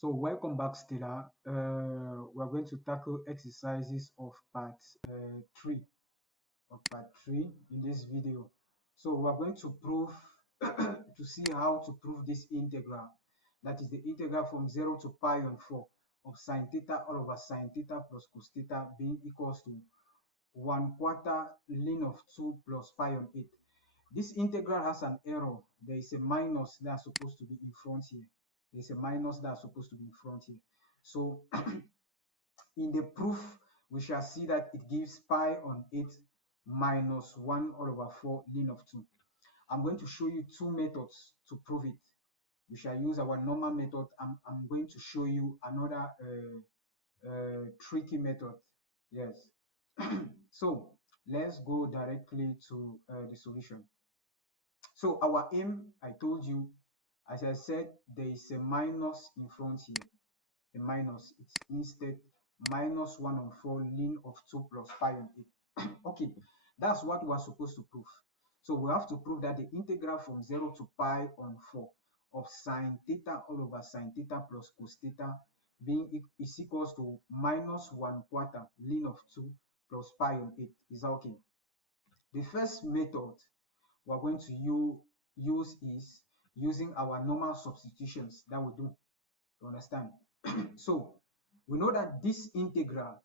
So welcome back, Stella. We're going to tackle exercises of part 3 in this video. So we're going to prove to see how to prove this integral. That is the integral from 0 to pi on 4 of sine theta all over sine theta plus cos theta being equals to 1/4 ln of 2 plus pi on 8. This integral has an error. There is a minus that's supposed to be in front here. There's a minus that's supposed to be in front here. So in the proof, we shall see that it gives pi on 8 minus 1 all over 4 ln of 2. I'm going to show you two methods to prove it. We shall use our normal method. I'm going to show you another tricky method. Yes. So let's go directly to the solution. So our aim, I told you, as I said, there is a minus in front here. A minus, it's instead minus 1 on 4 ln of 2 plus pi on 8. Okay, that's what we are supposed to prove. So we have to prove that the integral from 0 to pi on 4 of sine theta all over sine theta plus cos theta is equals to minus 1/4 ln of 2 plus pi on 8. Is that okay? The first method we're going to use is using our normal substitutions that we do. You understand? So we know that this integral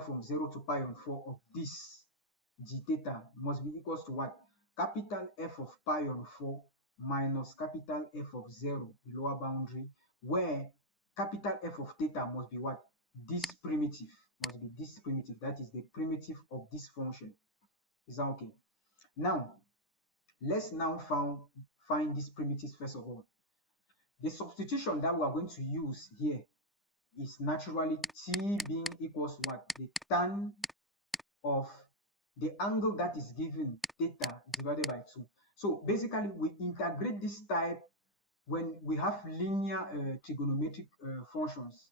from 0 to pi on 4 of this d theta must be equals to what? Capital F of pi on 4 minus capital F of 0, the lower boundary, where capital F of theta must be what? This primitive. Must be this primitive. That is the primitive of this function. Is that okay? Now, let's now find this primitive first of all. The substitution that we are going to use here is naturally t being equals what? The tan of the angle that is given, theta, divided by 2. So basically, we integrate this type when we have linear trigonometric functions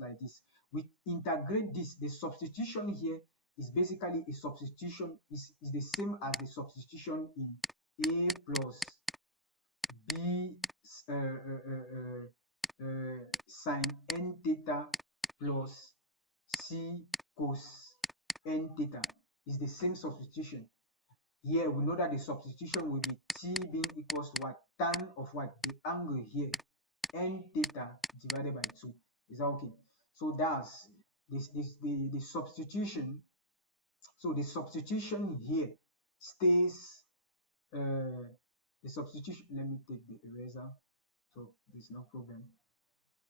like this. We integrate this. The substitution here is basically a substitution, is the same as the substitution in a plus b sine n theta plus c cos n theta. Is the same substitution. Here we know that the substitution will be t being equals to what? Tan of what? The angle here, n theta divided by 2. Is that okay? So that's the substitution. So the substitution here stays the substitution. Let me take the eraser, so there's no problem.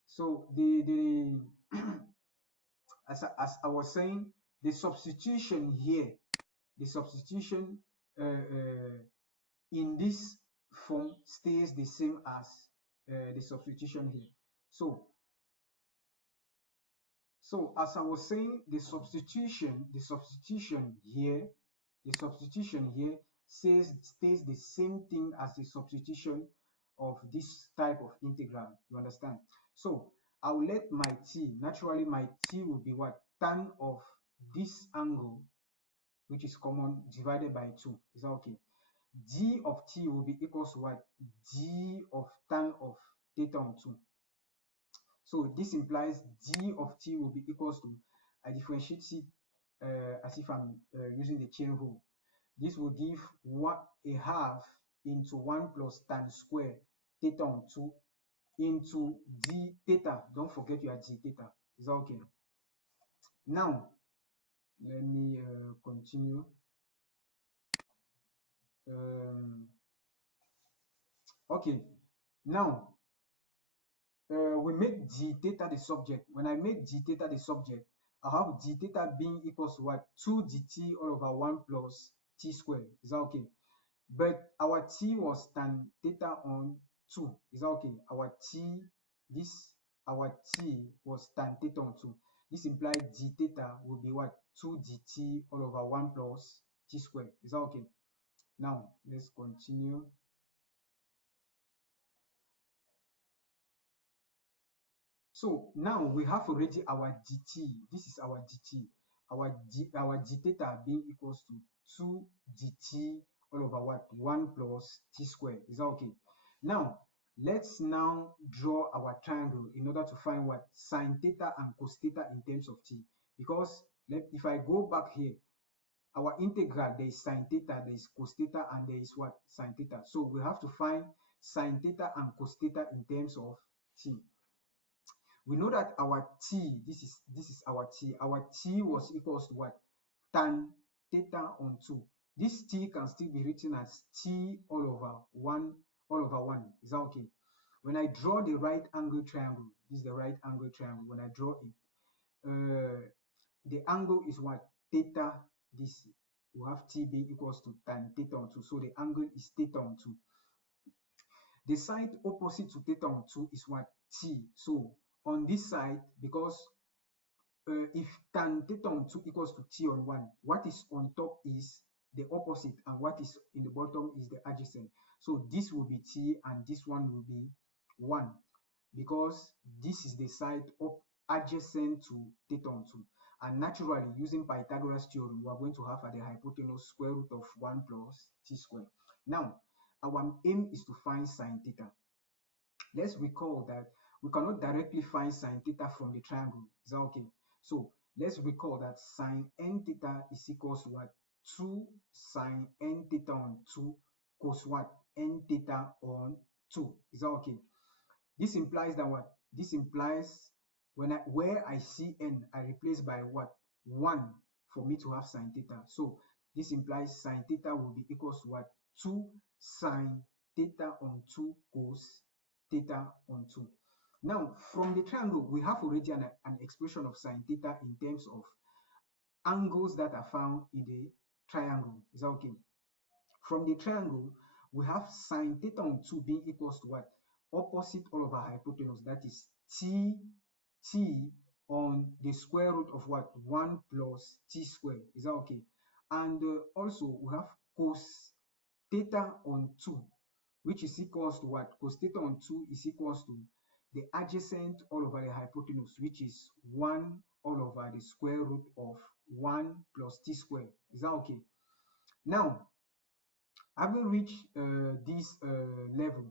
So the as I was saying, the substitution here, the substitution in this form stays the same as the substitution here. So as I was saying, the substitution here stays the same thing as the substitution of this type of integral. You understand? So I will let my t, naturally my t will be what? Tan of this angle, which is common, divided by 2. Is that okay? D of t will be equals to what? D of tan of theta on 2. So this implies d of t will be equals to, I differentiate it as if I'm using the chain rule. This will give a half into 1 plus tan square theta on 2 into d theta. Don't forget you are d theta. Is that okay? Now, let me continue. Okay, now we make d theta the subject. When I make d theta the subject, I have d theta being equals to what? 2 dt all over 1 plus t squared. Is that okay? But our t was tan theta on 2. Is that okay? Our t was tan theta on 2. This implies d theta will be what? 2 dt all over 1 plus t squared. Is that okay? Now, let's continue. So now we have already our dt. This is our dt. Our d theta being equals to 2 dt all over what? 1 plus t squared. Is that okay? Now, Let's now draw our triangle in order to find what sine theta and cos theta in terms of t. Because if I go back here, our integral, there is sine theta, there is cos theta, and there is what? Sine theta. So we have to find sine theta and cos theta in terms of t. We know that our t, this is our t. Our t was equals to what? Tan theta on 2. This t can still be written as t all over 1 all over 1. Is that okay? When I draw the right angle triangle, this is the right angle triangle. When I draw it, the angle is what? Theta. This we have t being equals to tan theta on 2. So the angle is theta on 2. The side opposite to theta on 2 is what? T. So on this side, because if tan theta on 2 equals to t on 1, what is on top is the opposite, and what is in the bottom is the adjacent. So this will be t, and this one will be 1, because this is the side adjacent to theta on 2. And naturally, using Pythagoras theorem, we are going to have at the hypotenuse square root of 1 plus t squared. Now, our aim is to find sine theta. Let's recall that we cannot directly find sine theta from the triangle. Is that okay? So let's recall that sine n theta is equals to what? 2 sine n theta on 2 cos what? N theta on 2. Is that okay? This implies that what? This implies where I see n, I replace by what? 1 for me to have sine theta. So this implies sine theta will be equals to what? 2 sine theta on 2 cos theta on 2. Now, from the triangle, we have already an expression of sine theta in terms of angles that are found in the triangle. Is that okay? From the triangle, we have sine theta on 2 being equals to what? Opposite all over hypotenuse, that is t on the square root of what? 1 plus t squared. Is that okay? And also we have cos theta on 2, which is equals to what? Cos theta on 2 is equals to the adjacent all over the hypotenuse, which is 1 all over the square root of 1 plus t squared. Is that okay? Now, having reached this level,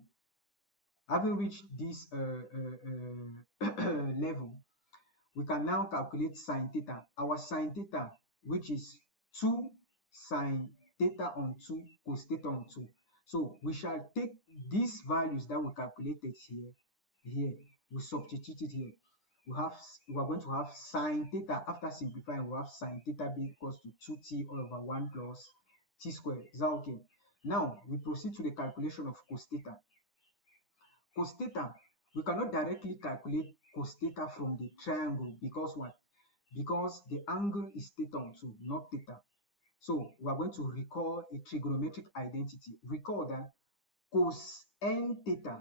level, we can now calculate sine theta. Our sine theta, which is 2 sine theta on 2 cos theta on 2. So we shall take these values that we calculated here, we substitute it here. We are going to have sine theta. After simplifying, we have sine theta being equals to 2t all over 1 plus t squared. Is that okay? Now we proceed to the calculation of cos theta. Cos theta, we cannot directly calculate cos theta from the triangle because what? Because the angle is theta on 2, not theta. So we are going to recall a trigonometric identity. Recall that cos n theta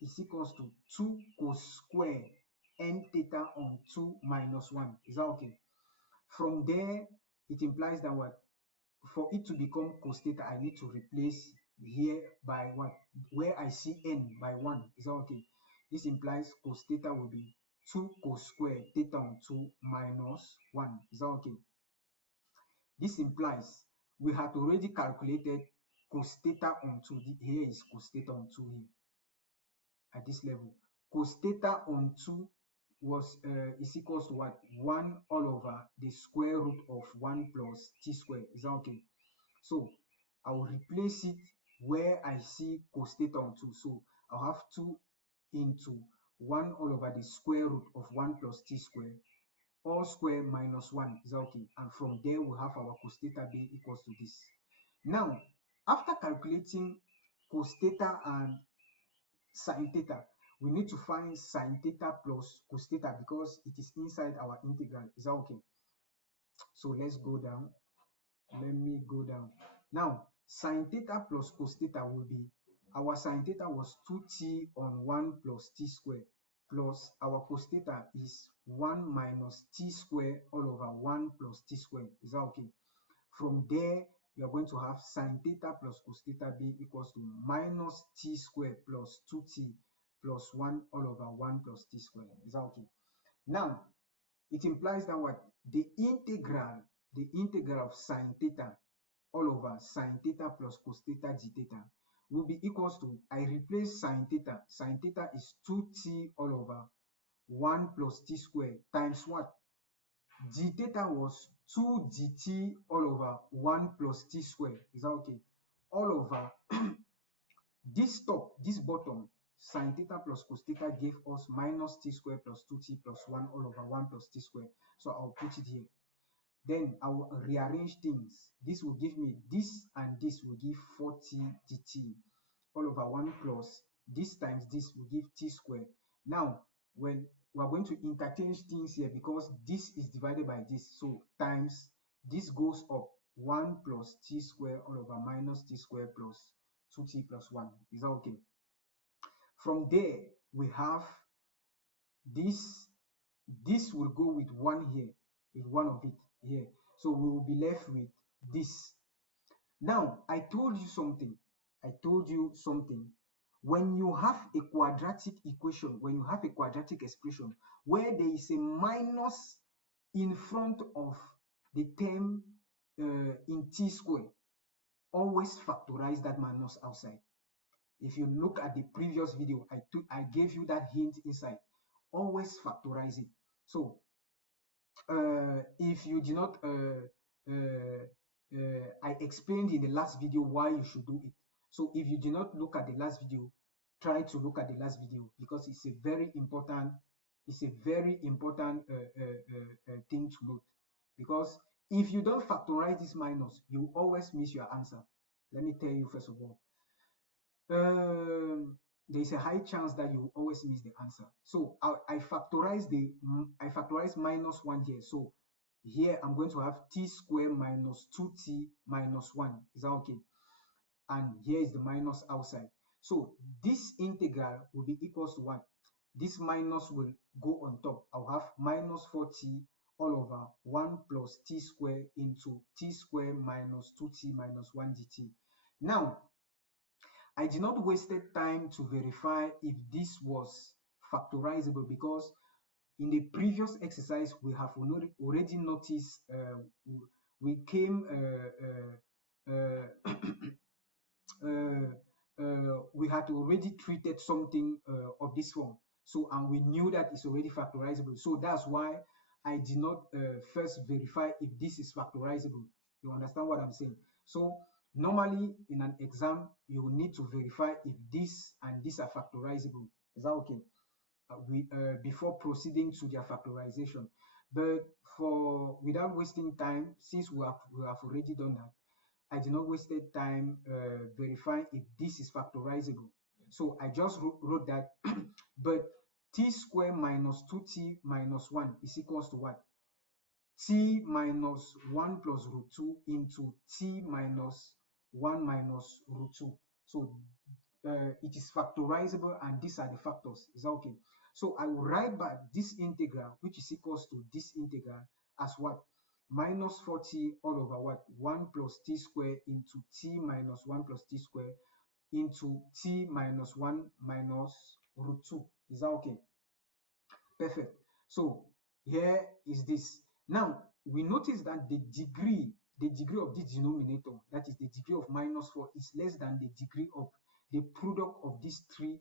is equals to 2 cos square n theta on 2 minus 1. Is that okay? From there, it implies that what? For it to become cos theta, I need to replace here by what? Where I see n by 1. Is that okay? This implies cos theta will be 2 cos square theta on 2 minus 1. Is that okay? This implies we had already calculated cos theta on 2. Here is cos theta on 2 here at this level. Cos theta on 2 was is equals to what? 1 all over the square root of 1 plus t squared. Is that okay? So I will replace it where I see cos theta on 2. So I'll have 2 into 1 all over the square root of 1 plus t squared, all square minus 1. Is that okay? And from there we have our cos theta being equals to this. Now, after calculating cos theta and sine theta, we need to find sine theta plus cos theta because it is inside our integral. Is that okay? So let's go down. Let me go down. Now, sine theta plus cos theta will be, our sine theta was 2t on 1 plus t squared, plus our cos theta is 1 minus t squared all over 1 plus t squared. Is that okay? From there, you are going to have sine theta plus cos theta being equals to minus t squared plus 2t plus 1 all over 1 plus t squared. Is that okay? Now, it implies that what? The integral of sine theta all over sine theta plus cos theta d theta will be equals to, I replace sine theta. Sine theta is 2t all over 1 plus t squared times what? D theta was 2 dt all over 1 plus t squared. Is that okay? All over this top, this bottom, sine theta plus cos theta gave us minus t squared plus 2t plus 1 all over 1 plus t squared. So I'll put it here. Then I will rearrange things. This will give me this, and this will give 4t dt all over 1 plus this times this will give t squared. Now, when we are going to interchange things here because this is divided by this, so times this goes up 1 plus t squared all over minus t squared plus 2t plus 1. Is that okay? From there, we have this. This will go with 1 here, with one of it here. So we will be left with this. Now, I told you something. When you have a quadratic equation, when you have a quadratic expression where there is a minus in front of the term in t squared, always factorize that minus outside. If you look at the previous video, I gave you that hint inside. Always factorize it. So if you did not, I explained in the last video why you should do it. So if you did not look at the last video, try to look at the last video because it's a very important, thing to note. Because if you don't factorize this minus, you always miss your answer. Let me tell you first of all. There is a high chance that you always miss the answer. So I factorize minus 1 here. So here I'm going to have t squared minus 2t minus 1. Is that okay? And here is the minus outside. So this integral will be equals to what? This minus will go on top. I'll have minus 4t all over 1 plus t squared into t squared minus 2t minus 1 dt. Now, I did not waste time to verify if this was factorizable because in the previous exercise we have already noticed we came we had already treated something of this form. So, and we knew that it's already factorizable. So that's why I did not first verify if this is factorizable. You understand what I'm saying? So normally in an exam, you need to verify if this and this are factorizable. Is that okay? Before proceeding to their factorization. But without wasting time, since we have already done that, I did not waste time verifying if this is factorizable. So I just wrote that, but t squared minus 2t minus 1 is equals to what? T minus 1 plus root 2 into t minus 1 minus root 2. So it is factorizable, and these are the factors. Is that okay? So I will write back this integral, which is equals to this integral, as what? Minus 4t all over what? 1 plus t squared into t minus 1 plus t squared into t minus 1 minus root 2. Is that okay? Perfect. So here is this. Now we notice that the degree of this denominator, that is the degree of minus 4, is less than the degree of the product of these three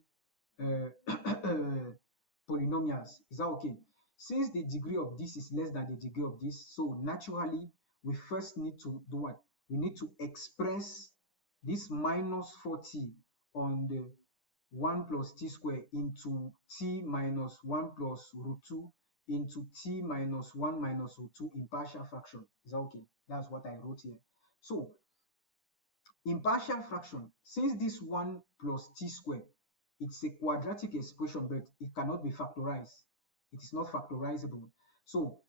polynomials. Is that okay? Since the degree of this is less than the degree of this, so naturally we first need to do what? We need to express this minus 4t on the 1 plus t squared into t minus 1 plus root 2 into t minus 1 minus root 2 in partial fraction. Is that okay? That's what I wrote here. So in partial fraction, since this 1 plus t squared, it's a quadratic expression, but it cannot be factorized. It is not factorizable. So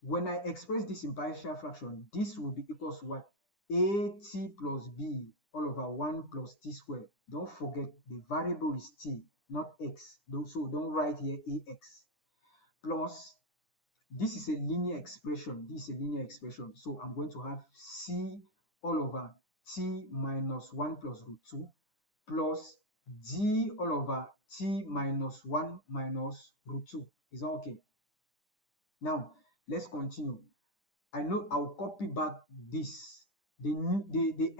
when I express this in partial fraction, this will be equals to what? At plus b all over 1 plus t squared. Don't forget the variable is t, not x. So don't write here ax. Plus, this is a linear expression. This is a linear expression. So I'm going to have c all over t minus 1 plus root 2 plus d all over t minus 1 minus root 2. Is that okay? Now, let's continue. I know I'll copy back this. The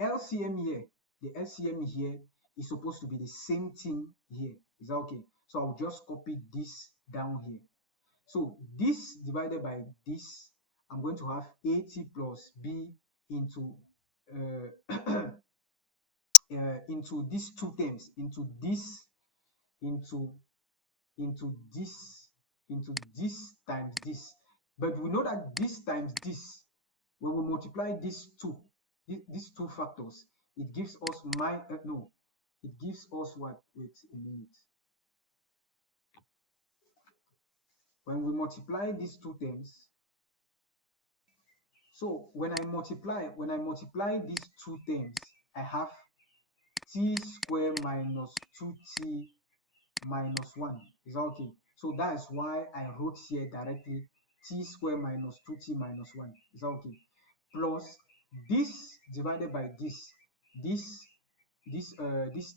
LCM here is supposed to be the same thing here. Is that okay? So I'll just copy this down here. So this divided by this, I'm going to have AT plus B into into these two terms, into this, into this, into this times this. But we know that this times this, when we multiply these two factors, it gives us it gives us what? Wait a minute. When we multiply these two terms, so when I multiply these two terms, I have t squared minus 2t minus 1. Is that okay? So that's why I wrote here directly t squared minus 2t minus 1. Is that okay? Plus this divided by this. This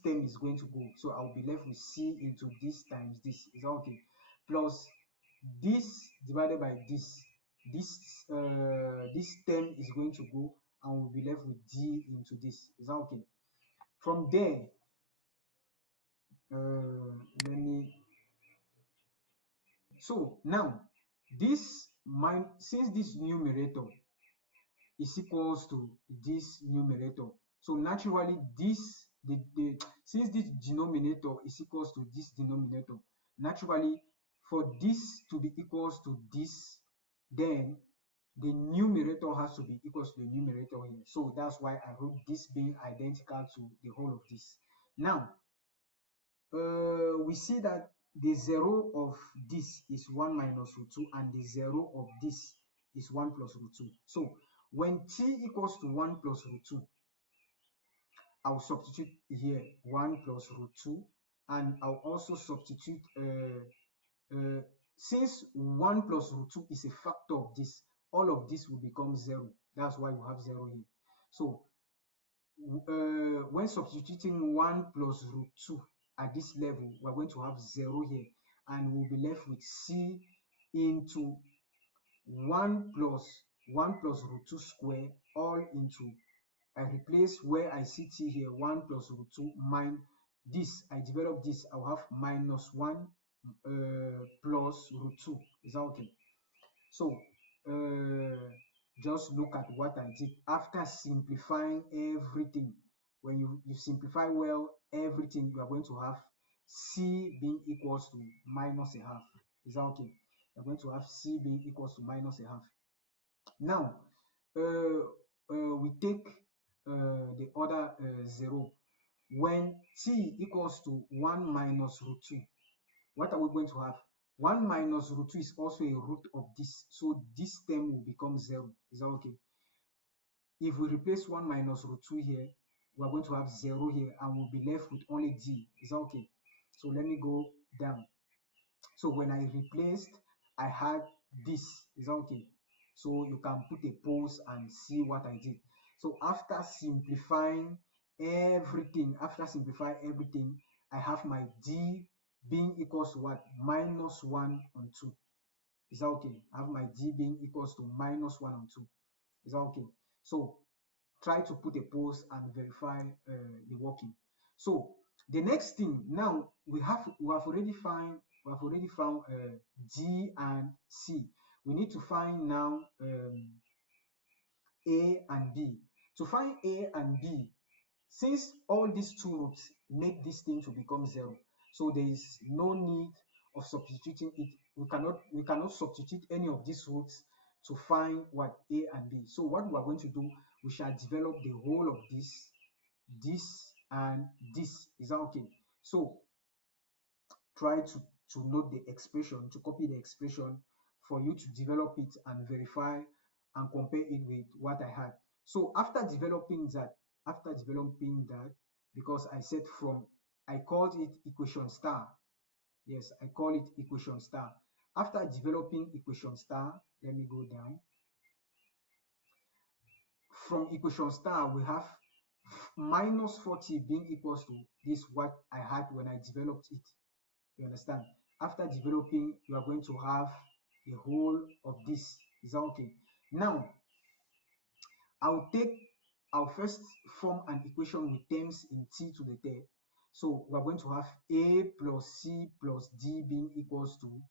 term is going to go. So I'll be left with c into this times this. Is that okay? Plus this divided by this. This term is going to go and we'll be left with d into this. Is that okay? From there, let me. So now since this numerator is equals to this numerator, so naturally since this denominator is equals to this denominator, naturally for this to be equals to this, then the numerator has to be equals to the numerator here. So that's why I wrote this being identical to the whole of this. Now we see that the 0 of this is 1 minus root 2 and the 0 of this is 1 plus root 2. So when t equals to 1 plus root 2, I'll substitute here 1 plus root 2, and I'll also substitute since 1 plus root 2 is a factor of this, all of this will become 0. That's why we have 0 here. So when substituting 1 plus root 2 at this level, we're going to have 0 here, and we'll be left with c into 1 plus root 2 square, all into, I replace where I see t here, 1 plus root 2 minus this, I develop this, I'll have minus 1 plus root 2. Is that okay? So just look at what I did after simplifying everything. When you simplify well everything, you are going to have c being equals to minus a half. Is that okay? You're going to have c being equals to minus a half. Now we take the other 0. When t equals to 1 minus root 2, what are we going to have? 1 minus root 2 is also a root of this, so this term will become 0. Is that okay? If we replace 1 minus root 2 here, we are going to have 0 here, and we'll be left with only d. Is that okay? So let me go down. So when I replaced, I had this. Is that okay? So you can put a pause and see what I did. So after simplifying everything, I have my d being equals to what? Minus 1 on 2. Is that okay? I have my d being equals to minus 1 on 2. Is that okay? So try to put a pause and verify the working. So the next thing, now we have already found d and c. We need to find now a and b. To find a and b, since all these two roots make this thing to become 0, so there is no need of substituting it. We cannot substitute any of these roots to find what a and b. So what we are going to do, we shall develop the whole of this and this. Is that okay? So try to note the expression, to copy the expression for you to develop it and verify and compare it with what I had. So after developing that, because I said I called it equation star. Yes, I call it equation star. After developing equation star, let me go down. From equation star, we have minus 40 being equals to this, what I had when I developed it. You understand? After developing, you are going to have the whole of this. Is that okay? Now, I'll first form an equation with terms in t to the third. So we're going to have a plus c plus d being equals to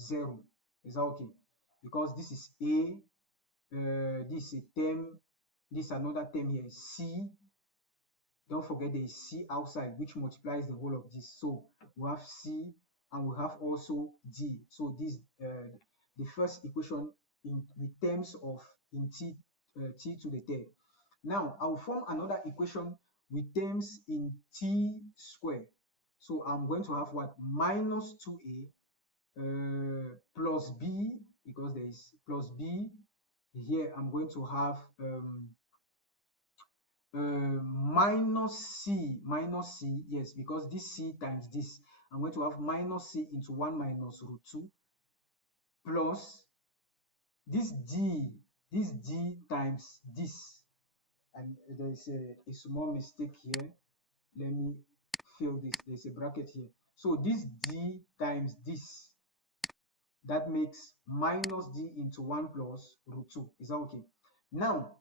0. Is that okay? Because this is a, this is a term, this is another term here, c. Don't forget there is c outside, which multiplies the whole of this. So we have c and we have also d. So this the first equation with terms of in t to the third. Now I'll form another equation with terms in t squared. So I'm going to have what? Minus 2a plus b, because there is plus b. Here I'm going to have minus c, yes, because this c times this, I'm going to have minus c into 1 minus root 2 plus this d times this, and there's a small mistake here. Let me fill this. There's a bracket here. So this d times this, that makes minus d into 1 plus root 2. Is that okay? Now,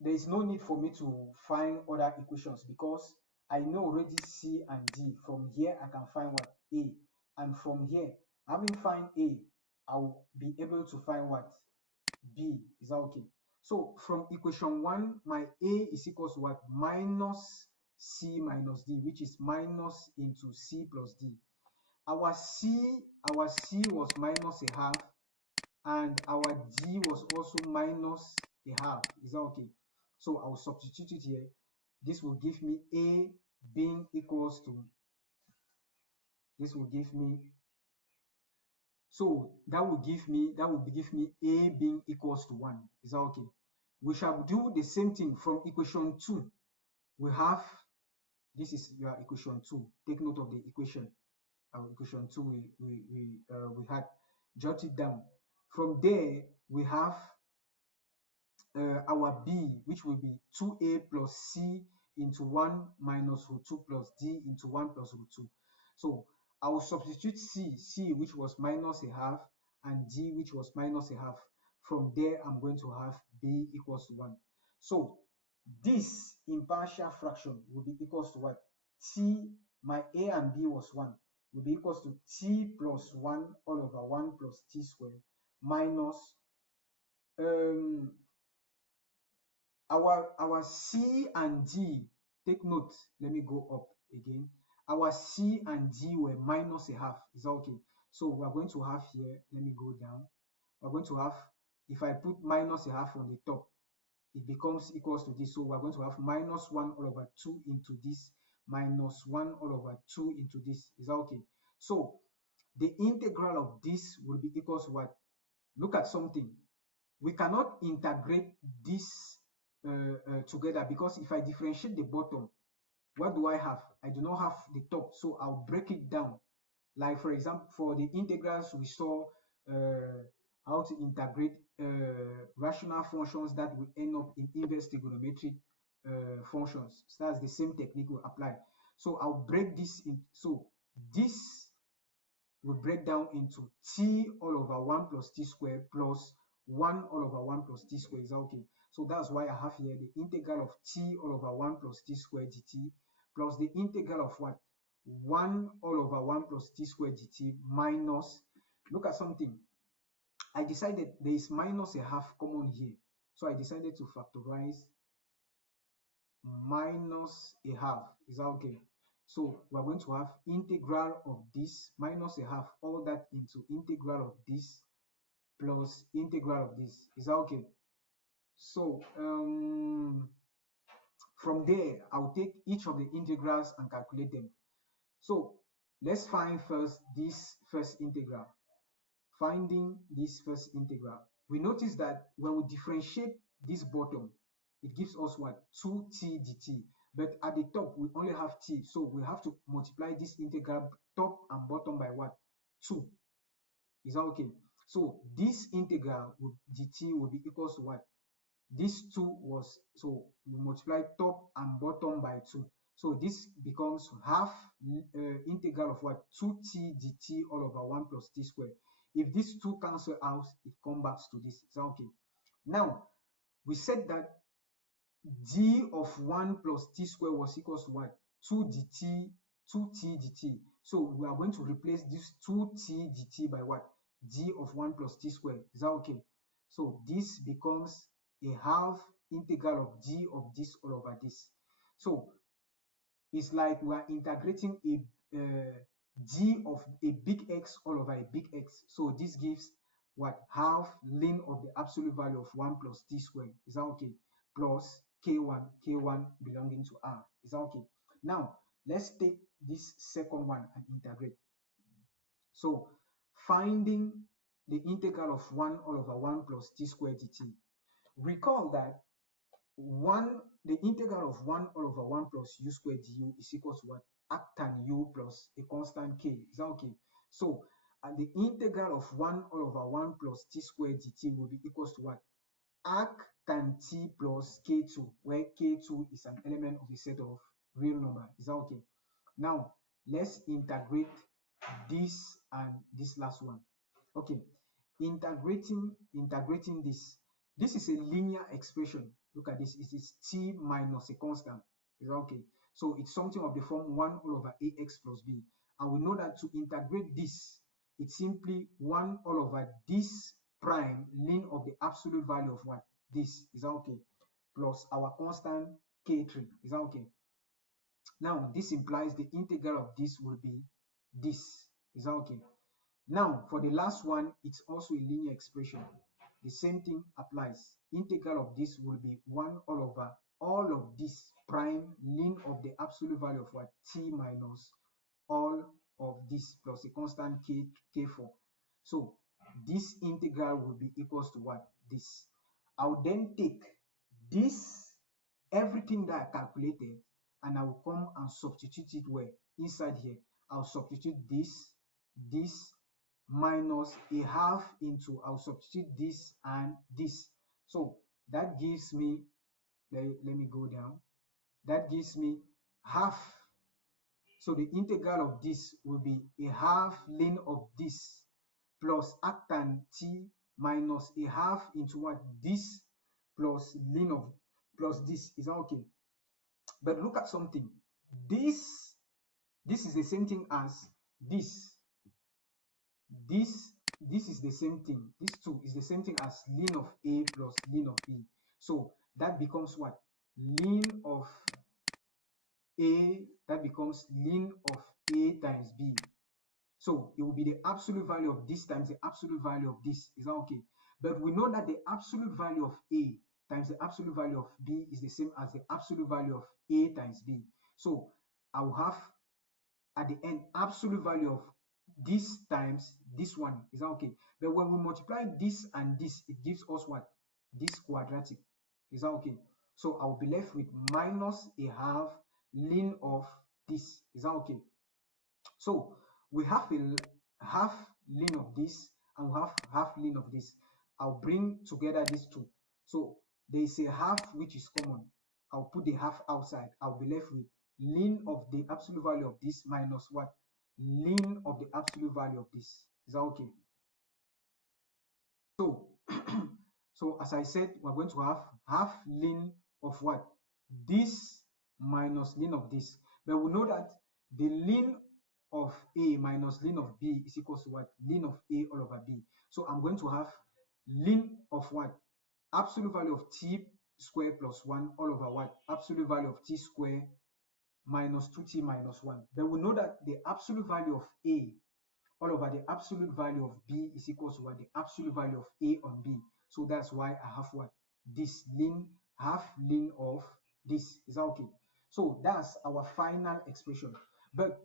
there is no need for me to find other equations because I know already c and d. From here, I can find what? A. And from here, having find A, I will be able to find what? B. Is that okay? So from equation 1, my A is equals to what? Minus C minus D, which is minus into C plus D. Our C was minus a half, and our D was also minus a half. Is that okay? So I'll substitute it here. This will give me A being equals to, this will give me, so that will give me A being equals to 1. Is that okay? We shall do the same thing from equation 2. We have, this is your equation 2. Take note of the equation. Our equation 2 we had. Jot it down. From there, we have our b, which will be 2a plus c into 1 minus root 2 plus d into 1 plus root 2. So I will substitute c which was minus a half, and d which was minus a half. From there, I'm going to have b equals to 1. So this impartial fraction will be equals to what? T, my a and b was 1, will be equals to t plus 1 all over 1 plus t squared minus our C and D. Take note, let me go up again. Our C and D were minus a half. Is that okay? So we're going to have here, let me go down. We're going to have, if I put minus a half on the top, it becomes equals to this. So we're going to have minus 1 all over 2 into this, minus 1 all over 2 into this. Is that okay? So the integral of this will be equals to what? Look at something. We cannot integrate this together, because if I differentiate the bottom, what do I have? I do not have the top, so I'll break it down. Like for example, for the integrals, we saw how to integrate rational functions that will end up in inverse trigonometric functions. So that's the same technique we apply. So I'll break this in. So this will break down into t all over 1 plus t squared plus 1 all over 1 plus t squared. Is that okay? So that's why I have here the integral of t all over 1 plus t squared dt plus the integral of what? 1 all over 1 plus t squared dt minus, look at something. I decided there is minus a half common here. So I decided to factorize minus a half. Is that okay? So we're going to have integral of this minus a half, all that into integral of this plus integral of this. Is that okay? So from there, I'll take each of the integrals and calculate them. So let's find first this first integral. Finding this first integral, we notice that when we differentiate this bottom, it gives us what? 2t dt. But at the top, we only have t. So we have to multiply this integral top and bottom by what? 2. Is that okay? So this integral dt will be equals to what? This 2 was, so we multiply top and bottom by 2. So this becomes half integral of what? 2t dt all over 1 plus t squared. If these two cancel out, it comes back to this. Is that okay? Now, we said that d of 1 plus t squared was equals to what? 2 dt, 2t dt. So we are going to replace this 2t dt by what? D of 1 plus t squared. Is that okay? So this becomes a half integral of d of this all over this. So it's like we are integrating a d of a big X all over a big X. So this gives what? Half ln of the absolute value of 1 plus t squared. Is that okay? Plus k1 belonging to r. Is that okay? Now let's take this second one and integrate. So finding the integral of 1 all over 1 plus t squared dt. Recall that the integral of 1 all over 1 plus u squared du is equal to what? Arctan u plus a constant k. Is that okay? So the integral of 1 all over 1 plus t squared dt will be equals to what? Arctan t plus k2, where k2 is an element of a set of real number. Is that okay? Now let's integrate this and this last one. Okay, integrating this. This is a linear expression. Look at this. It is t minus a constant. Is that okay? So it's something of the form 1 all over ax plus b. And we know that to integrate this, it's simply 1 all over this prime ln of the absolute value of what? This. Is that okay? Plus our constant k3. Is that okay? Now this implies the integral of this will be this. Is that okay? Now for the last one, it's also a linear expression. The same thing applies. Integral of this will be 1 all over all of this prime ln of the absolute value of what? T minus all of this plus a constant k4. So this integral will be equals to what? This. I'll then take this, everything that I calculated, and I will come and substitute it where? Inside here. I'll substitute this minus a half into, I'll substitute this and this. So that gives me, let me go down. That gives me half. So the integral of this will be a half ln of this plus arctan t minus a half into what? This plus ln of plus this. Is that okay? But look at something. This is the same thing as this. This is the same thing. This too is the same thing as ln of a plus ln of b. So that becomes what? Ln of a, that becomes ln of a times b. So it will be the absolute value of this times the absolute value of this. Is that okay? But we know that the absolute value of a times the absolute value of b is the same as the absolute value of a times b. So I will have at the end absolute value of this times this one. Is that okay? But when we multiply this and this, it gives us what? This quadratic. Is that okay? So I'll be left with minus a half ln of this. Is that okay? So we have a half ln of this and we have half ln of this. I'll bring together these two. So there is a half which is common. I'll put the half outside. I'll be left with ln of the absolute value of this minus what? Ln of the absolute value of this. Is that okay? So, so as I said, we're going to have half ln of what? This minus ln of this. But we know that the ln of a minus ln of b is equal to what? Ln of a all over b. So I'm going to have ln of what? Absolute value of t square plus 1 all over what? Absolute value of t square minus 2t minus 1. But we know that the absolute value of a all over the absolute value of b is equal to what? The absolute value of a on b. So that's why I have what? This ln, half ln of this. Is that okay? So that's our final expression. But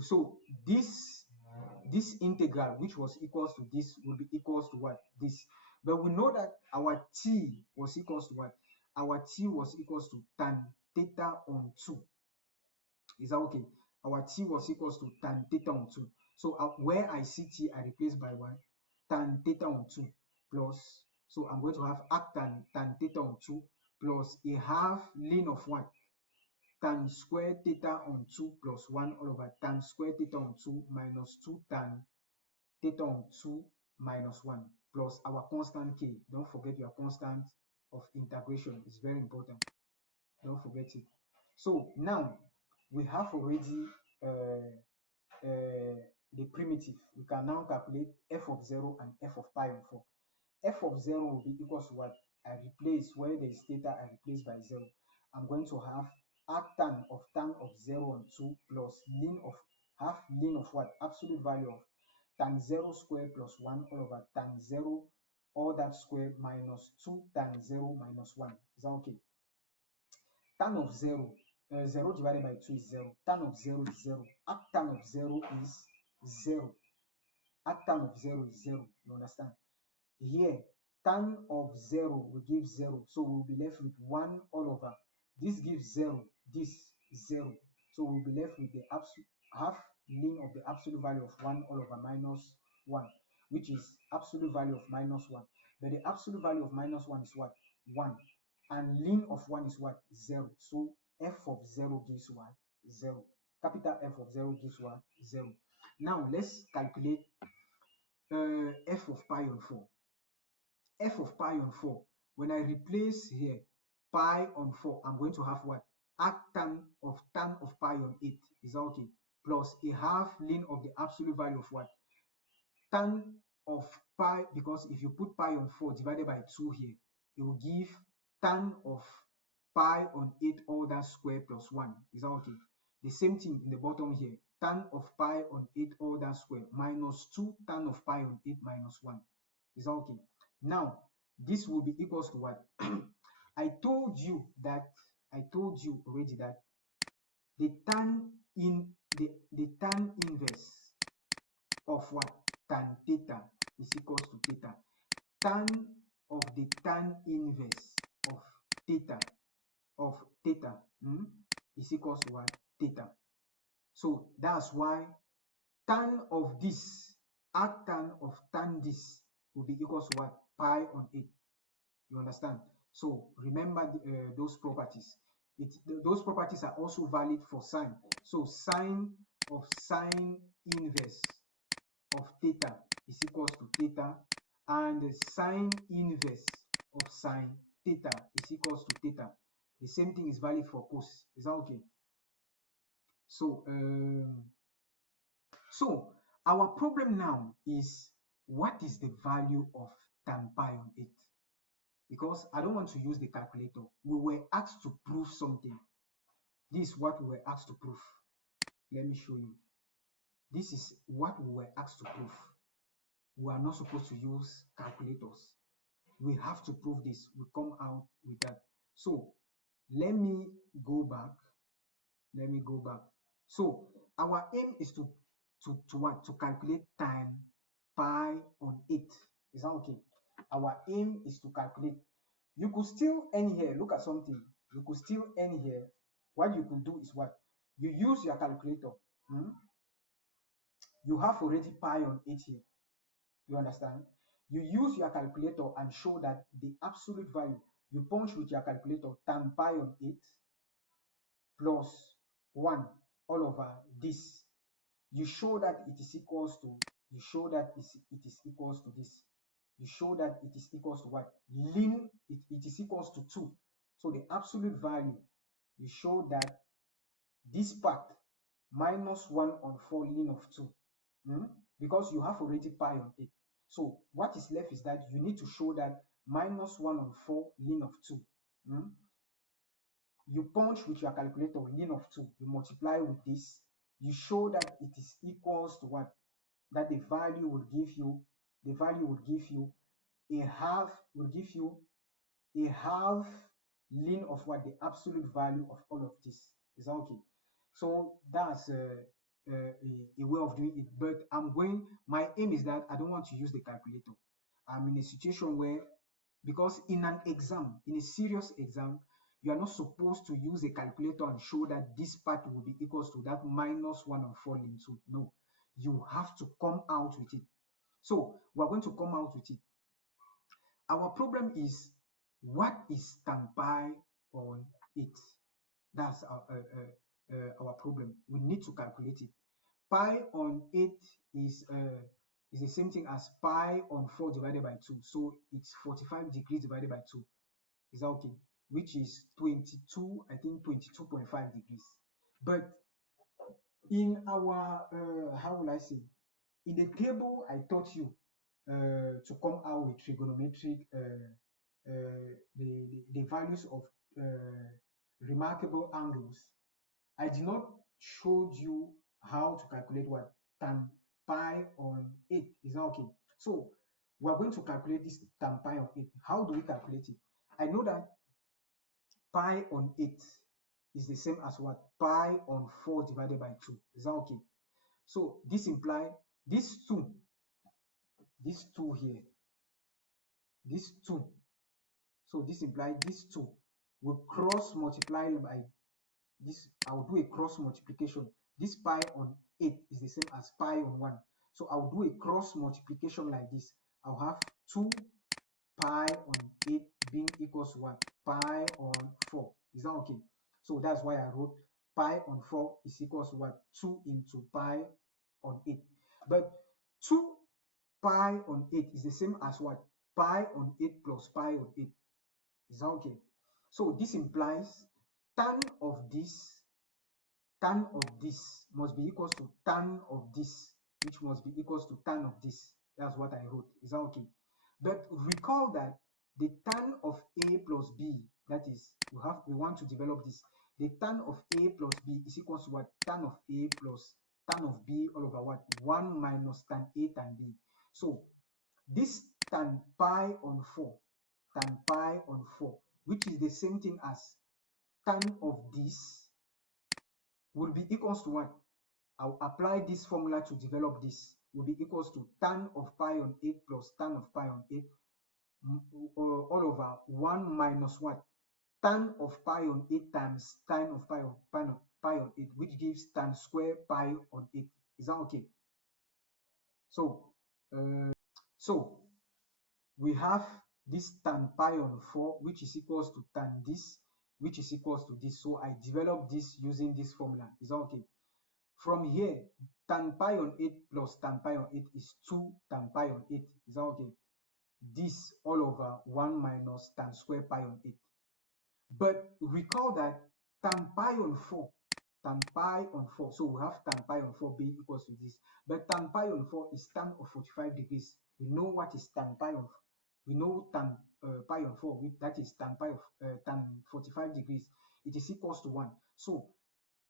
so this integral, which was equals to this, will be equals to what? This. But we know that our t was equals to what? Our t was equals to tan theta on 2. Is that okay? Our t was equals to tan theta on 2. So where I see t, I replace by what? Tan theta on 2 plus, so I'm going to have arctan tan theta on 2 plus a half ln of what? Tan square theta on 2 plus 1 all over tan square theta on 2 minus 2 tan theta on 2 minus 1 plus our constant k. Don't forget your constant of integration. It's very important. Don't forget it. So now we have already the primitive. We can now calculate f of 0 and f of pi on 4. F of 0 will be equals to what? I replace where there is theta, I replace by 0. I'm going to have arctan of 0 on 2 plus ln of half ln of what? Absolute value of tan 0 square plus 1 all over tan 0 all that square minus 2 tan 0 minus 1. Is that okay? Tan of 0, 0 divided by 2 is 0. Tan of 0 is 0. Arctan of 0 is 0. Arctan of 0 is 0. You understand? Here, tan of 0 will give 0. So we'll be left with 1 all over. This gives 0. This 0. So we'll be left with the absolute half ln of the absolute value of 1 all over minus 1, which is absolute value of minus 1. But the absolute value of minus 1 is what? 1. And ln of 1 is what? 0. So f of 0 gives what? 0. Capital F of 0 gives what? 0. Now let's calculate f of pi on 4. F of pi on 4. When I replace here pi on 4, I'm going to have what? Arctan of tan of pi on 8. Is that okay? Plus a half ln of the absolute value of what? Tan of pi, because if you put pi on 4 divided by 2 here, it will give tan of pi on 8 all that square plus 1. Is that okay? The same thing in the bottom here. Tan of pi on 8 all that square minus 2 tan of pi on 8 minus 1. Is that okay? Now, this will be equals to what? I told you already that the tan inverse of what? Tan theta is equals to theta. Tan of the tan inverse of theta is equals to what? Theta. So that's why tan of this, arctan of tan this will be equals to what? Pi on 8. You understand? So remember those properties. Those properties are also valid for sine. So sine of sine inverse of theta is equals to theta, and the sine inverse of sine theta is equals to theta. The same thing is valid for cos. Is that okay? So our problem now is, what is the value of tan pi on 8? Because I don't want to use the calculator. We were asked to prove something. This is what we were asked to prove. Let me show you. This is what we were asked to prove. We are not supposed to use calculators. We have to prove this. We come out with that. So let me go back. So our aim is to what? To calculate tan pi on 8. Is that okay? Our aim is to calculate. You could still end here. Look at something. You could still end here. What you could do is what? You use your calculator. You have already pi on 8 here. You understand? You use your calculator and show that the absolute value, you punch with your calculator tan pi on 8 plus 1 all over this. You show that it is equals to, it is equals to this. You show that it is equals to what? Ln, it is equals to 2. So the absolute value, you show that this part minus 1 on 4 ln of 2. Because you have already pi on 8. So what is left is that you need to show that minus 1 on 4 ln of 2. You punch with your calculator ln of 2. You multiply with this. You show that it is equals to what? That the value will give you a half, ln of what? The absolute value of all of this. Is that okay? So that's a way of doing it. But my aim is that I don't want to use the calculator. I'm in a situation where, because in an exam, in a serious exam, you are not supposed to use a calculator and show that this part will be equals to that minus 1 on 4 ln 2. No, you have to come out with it. So we're going to come out with it. Our problem is, what is tan pi on 8? That's our problem. We need to calculate it. Pi on 8 is the same thing as pi on 4 divided by 2. So it's 45 degrees divided by 2. Is that okay? Which is 22, I think 22.5 degrees. But in our, how will I say, in the table I taught you to come out with trigonometric, the values of remarkable angles. I did not show you how to calculate what? Tan pi on 8. Is that okay? So we are going to calculate this tan pi on 8. How do we calculate it? I know that pi on 8 is the same as what? Pi on 4 divided by 2. Is that okay? So this implies this 2 here, this 2. So this implies this 2 will cross multiply by this. I'll do a cross multiplication. This pi on 8 is the same as pi on 1. So I'll do a cross multiplication like this. I'll have 2 pi on 8 being equals to what? Pi on 4. Is that okay? So that's why I wrote pi on 4 is equals to what? 2 into pi on 8. But 2 pi on 8 is the same as what? Pi on 8 plus pi on 8. Is that okay? So this implies tan of this must be equals to tan of this, which must be equals to tan of this. That's what I wrote. Is that okay? But recall that the tan of A plus B, that is, we want to develop this. The tan of A plus B is equals to what? Tan of A plus tan of B all over what? 1 minus tan A tan B. So this tan pi on 4, which is the same thing as tan of this, will be equals to what? I'll apply this formula to develop this. Will be equals to tan of pi on 8 plus tan of pi on 8 all over 1 minus what? Tan of pi on 8 times tan of pi on 8, which gives tan square pi on 8. Is that okay? So, we have this tan pi on 4, which is equals to tan this, which is equals to this. So I developed this using this formula. Is that okay? From here, tan pi on 8 plus tan pi on 8 is 2 tan pi on 8. Is that okay? This all over 1 minus tan square pi on 8. But recall that tan pi on 4, so we have tan pi on 4 being equals to this. But tan pi on 4 is tan of 45 degrees. We know what is tan pi on, we know tan pi on 4, that is tan pi of tan 45 degrees. It is equals to 1. So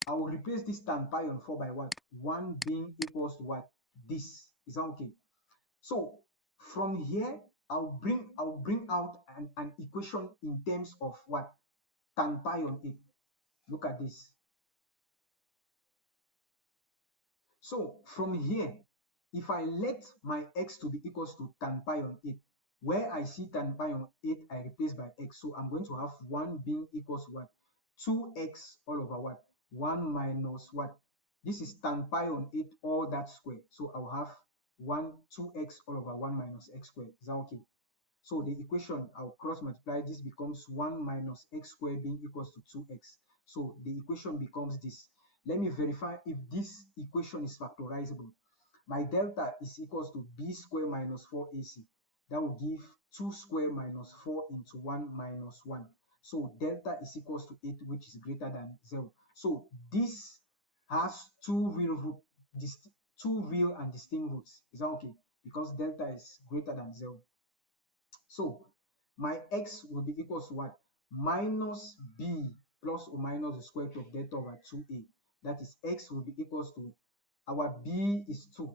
I will replace this tan pi on 4 by what? 1 being equals to what? This. Is that okay? So from here, I'll bring out an equation in terms of what? Tan pi on 8. Look at this. So from here, if I let my x to be equals to tan pi on 8, where I see tan pi on 8, I replace by x. So I'm going to have 1 being equals to what? 2x all over what? 1 minus what? This is tan pi on 8, all that square. So I'll have 2x all over 1 minus x squared. Is that okay? So the equation, I'll cross multiply. This becomes 1 minus x squared being equals to 2x. So the equation becomes this. Let me verify if this equation is factorizable. My delta is equals to b squared minus 4ac. That will give 2 squared minus 4 into 1 minus 1. So delta is equals to 8, which is greater than 0. So this has two real and distinct roots. Is that okay? Because delta is greater than 0. So my x will be equals to what? Minus b plus or minus the square root of delta over 2a. That is, x will be equals to, our b is 2,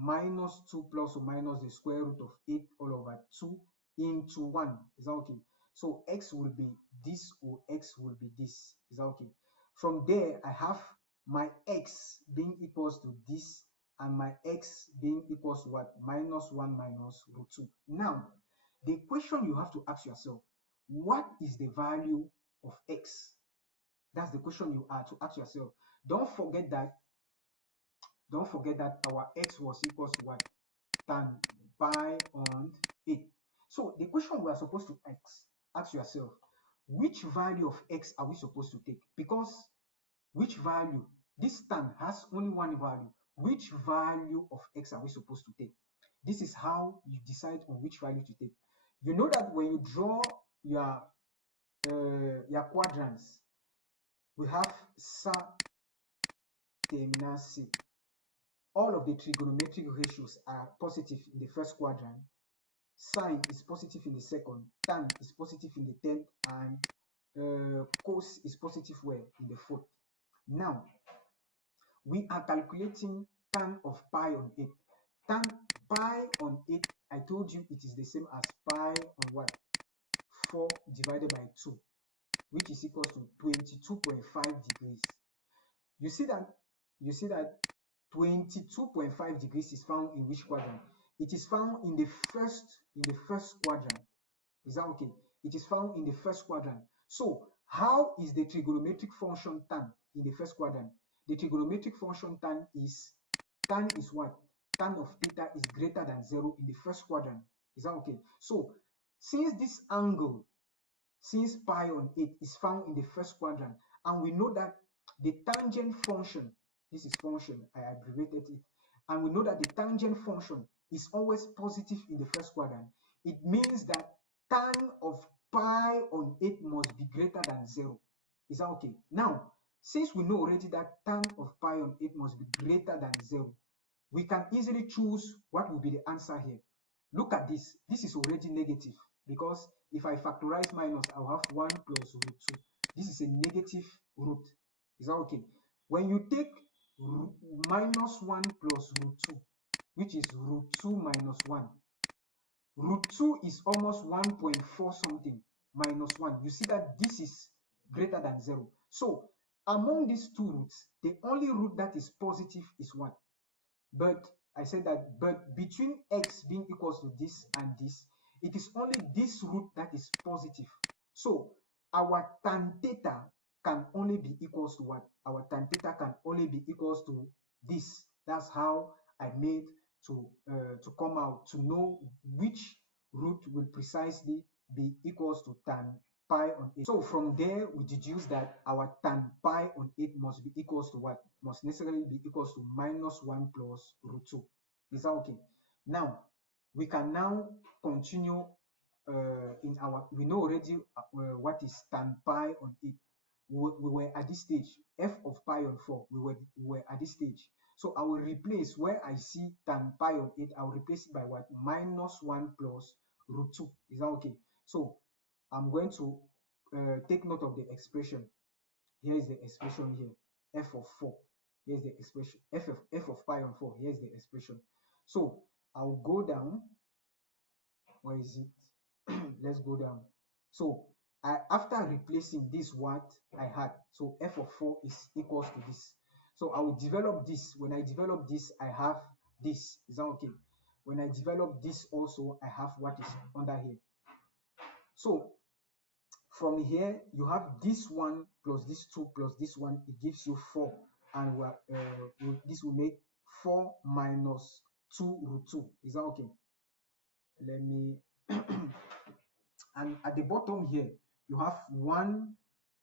minus 2 plus or minus the square root of 8 all over 2 into 1. Is that okay? So x will be this or x will be this. Is that okay? From there, I have my x being equals to this and my x being equals to what? Minus 1 minus root 2. Now, the question you have to ask yourself, what is the value of x? That's the question you are to ask yourself. Don't forget that our x was equals to what? Tan pi on 8. So the question we are supposed to ask yourself, which value of x are we supposed to take? Because which value? This tan has only one value. Which value of x are we supposed to take? This is how you decide on which value to take. You know that when you draw your quadrants, we have terminal C. All of the trigonometric ratios are positive in the first quadrant. Sine is positive in the second, tan is positive in the 10th, and cos is positive where? In the 4th. Now, we are calculating tan of pi on 8. Tan pi on 8, I told you it is the same as pi on what? 4 divided by 2, which is equal to 22.5 degrees. You see that 22.5 degrees is found in which quadrant? It is found in the first quadrant. Is that okay? It is found in the first quadrant. So how is the trigonometric function tan in the first quadrant? The trigonometric function tan is what? Tan of theta is greater than 0 in the first quadrant. Is that okay? So since this angle, since pi on 8 is found in the first quadrant, and we know that the tangent function, this is function, I abbreviated it, and we know that the tangent function is always positive in the first quadrant, it means that tan of pi on 8 must be greater than 0. Is that okay? Now, since we know already that tan of pi on 8 must be greater than 0, we can easily choose what will be the answer here. Look at this. This is already negative, because if I factorize minus, I'll have 1 plus root 2. This is a negative root. Is that okay? When you take minus 1 plus root 2, which is root 2 minus 1, root 2 is almost 1.4 something minus 1. You see that this is greater than 0. So among these two roots, the only root that is positive is 1. But I said that, but between x being equals to this and this, it is only this root that is positive. So our tan theta can only be equals to what? Our tan theta can only be equals to this. That's how I made to come out to know which root will precisely be equals to tan pi on 8. So from there, we deduce that our tan pi on 8 must be equals to what? Must necessarily be equals to minus 1 plus root 2. Is that okay? Now, we can now continue in our, we know already what is tan pi on 8. We were at this stage, f of pi on 4, we were at this stage. So I will replace, where I see tan pi on 8, I will replace it by what? Minus 1 plus root 2. Is that okay? So I'm going to take note of the expression. Here is the expression here, f of 4. Here's the expression, f of pi on 4. Here's the expression. So I'll go down. Where is it? Let's go down. So after replacing this what I had, so f of 4 is equals to this. So I will develop this. When I develop this, I have this. Is that okay? When I develop this also, I have what is under here. So from here, you have this one plus this 2 plus this one. It gives you 4. And this will make 4 minus 2 root 2. Is that okay? Let me... And at the bottom here, you have 1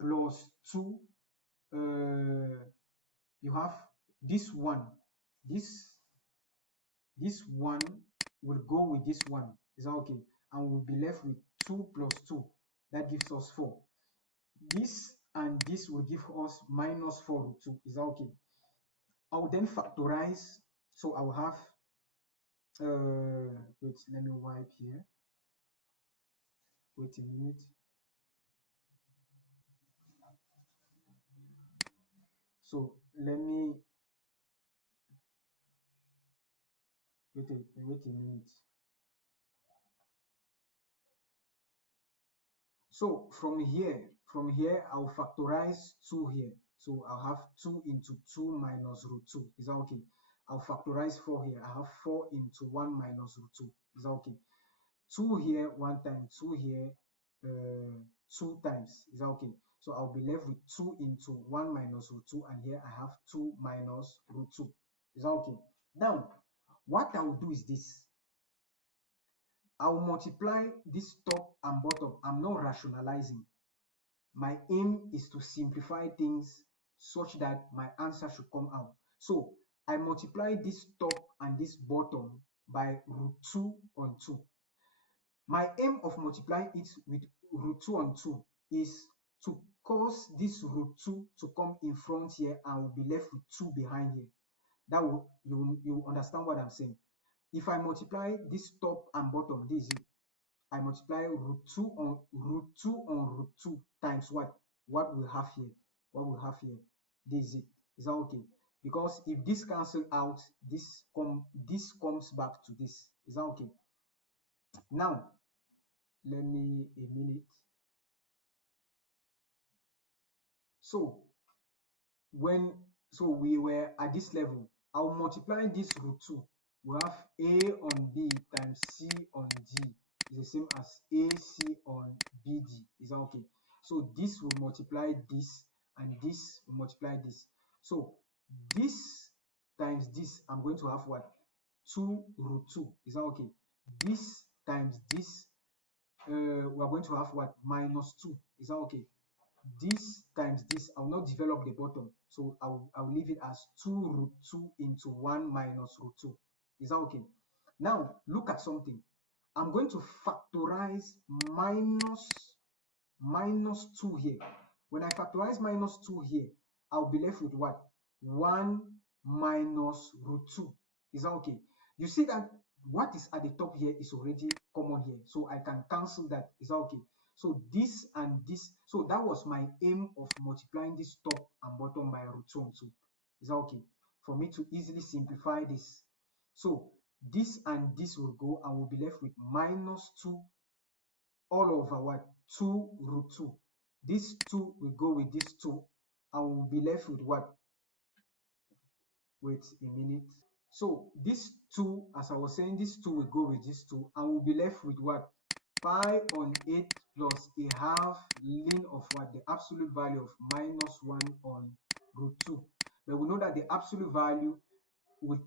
plus 2. You have this 1. This 1 will go with this 1. Is that okay? And we'll be left with 2 plus 2. That gives us 4. This and this will give us minus 4 root 2. Is that okay? I will then factorize. So I will have, wait, let me wipe here. Wait a minute. So let me, wait a minute. So from here, I'll factorize 2 here. So I'll have 2 into 2 minus root 2. Is that okay? I'll factorize 4 here. I have 4 into 1 minus root 2. Is that okay? 2 here, 1 time, 2 here, 2 times. Is that okay? So I'll be left with 2 into 1 minus root 2, and here I have 2 minus root 2. Is that okay? Now, what I will do is this. I will multiply this top and bottom. I'm not rationalizing. My aim is to simplify things such that my answer should come out. So I multiply this top and this bottom by root 2 on 2. My aim of multiplying it with root 2 on 2 is to cause this root 2 to come in front here and will be left with 2 behind here. That will, you understand what I'm saying. If I multiply this top and bottom, this is it. I multiply root 2 on root 2 on root 2 times what? What we have here. What we have here. This is it. Is that okay? Because if this cancel out, this comes back to this. Is that okay? Now, let me a minute. So we were at this level, I'll multiply this root 2. We have a on b times c on d is the same as ac on bd. Is that okay? So this will multiply this and this will multiply this. So this times this, I'm going to have what? 2 root 2. Is that okay? This times this, we are going to have what? Minus 2. Is that okay? This times this, I will not develop the bottom, so I'll leave it as 2 root 2 into 1 minus root 2. Is that okay? Now look at something. I'm going to factorize minus 2 here. When I factorize minus 2 here, I'll be left with what? 1 minus root 2. Is that okay? You see that what is at the top here is already common here, so I can cancel that. Is that okay? So this and this, so that was my aim of multiplying this top and bottom by root 2 and 2. Is that okay? For me to easily simplify this. So this and this will go and we'll be left with minus 2 all over what? 2 root 2. This 2 will go with this 2 and we'll be left with what? Wait a minute. So this 2, as I was saying, this 2 will go with this 2 and we'll be left with what? Pi on 8 plus a half ln of what? The absolute value of minus 1 on root 2. But we know that the absolute value would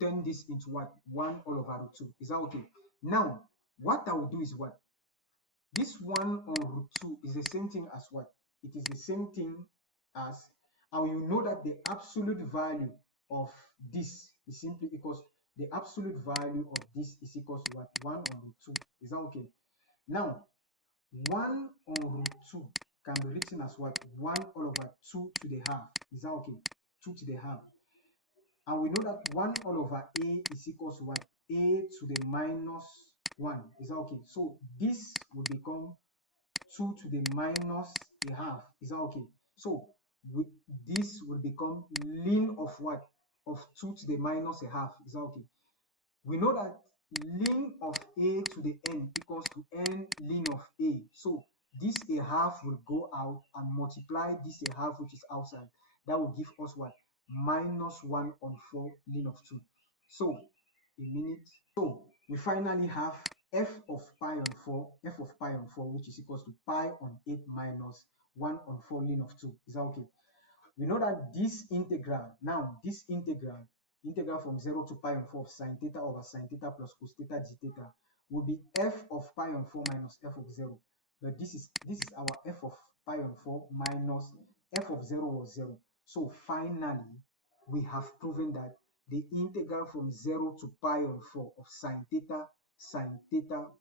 turn this into what? 1 all over root 2. Is that okay? Now, what I will do is what? This 1 on root 2 is the same thing as what? It is the same thing as, and you know that the absolute value of this is simply equals, the absolute value of this is equals to what? 1 on root 2. Is that okay? Now, 1 on root 2 can be written as what? 1 all over 2 to the half. Is that okay? 2 to the half. And we know that 1 all over a is equals to what? A to the minus 1. Is that okay? So this will become 2 to the minus a half. Is that okay? So this will become ln of what? Of 2 to the minus a half. Is that okay? We know that ln of a to the n equals to n ln of a. So this a half will go out and multiply this a half which is outside. That will give us what? Minus 1 on 4 ln of 2. So a minute. So we finally have f of pi on 4, which is equals to pi on 8 minus 1 on 4 ln of 2. Is that okay? We know that this integral, now this integral from 0 to pi on 4 of sine theta over sine theta plus cos theta d theta will be f of pi on 4 minus f of 0. But this is our f of pi on 4 minus f of 0 was 0. So finally, we have proven that the integral from 0 to pi on 4 of sine theta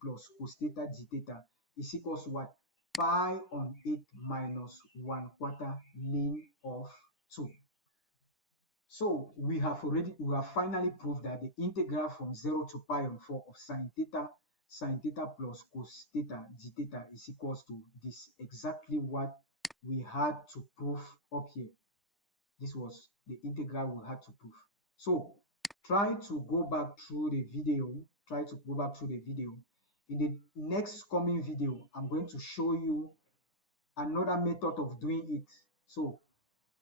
plus cos theta d theta is equals to what? Pi on 8 minus 1/4 ln of 2. So we have finally proved that the integral from 0 to pi on 4 of sine theta plus cos theta d theta is equals to this. Exactly what we had to prove up here. This was the integral we had to prove. So try to go back through the video. In the next coming video, I'm going to show you another method of doing it. So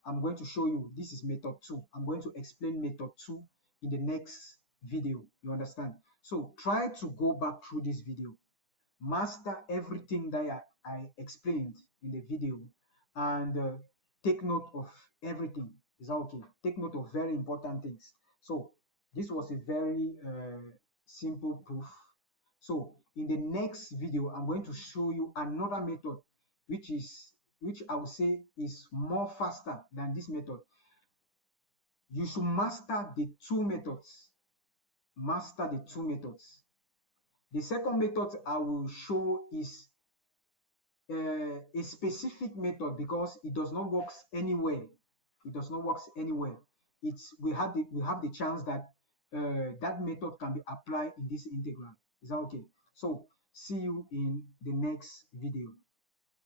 I'm going to show you, this is method 2. I'm going to explain method 2 in the next video. You understand? So try to go back through this video. Master everything that I explained in the video and take note of everything. Is that okay? Take note of very important things. So this was a very simple proof. So in the next video, I'm going to show you another method which I would say is more faster than this method. You should master the two methods. Master the two methods. The second method I will show is a specific method because it does not work anywhere. It does not work anywhere. We have the chance that that method can be applied in this integral. Is that okay? So see you in the next video.